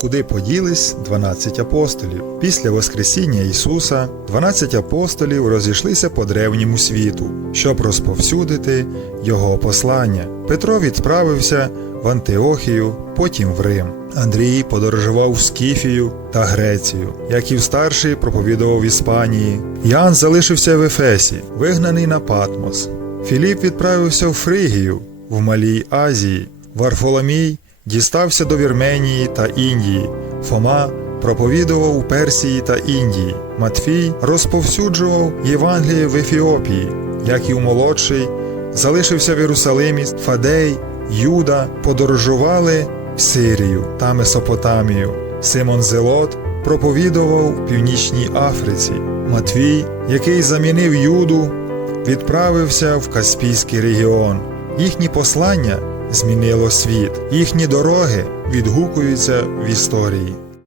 Куди поділись 12 апостолів? Після Воскресіння Ісуса 12 апостолів розійшлися по древньому світу, щоб розповсюдити Його послання. Петро відправився в Антиохію, потім в Рим. Андрій подорожував в Скіфію та Грецію. Яків старший проповідував в Іспанії. Ян залишився в Ефесі, вигнаний на Патмос. Філіп відправився в Фригію в Малій Азії. Варфоломій дістався до Вірменії та Індії. Фома проповідував у Персії та Індії. Матфій розповсюджував Євангеліє в Ефіопії. Яків молодший залишився в Єрусалимі. Фадей, Юда подорожували в Сирію та Месопотамію. Симон Зелот проповідував в Північній Африці. Матвій, який замінив Юду, відправився в Каспійський регіон. Їхні послання змінило світ, їхні дороги відгукуються в історії.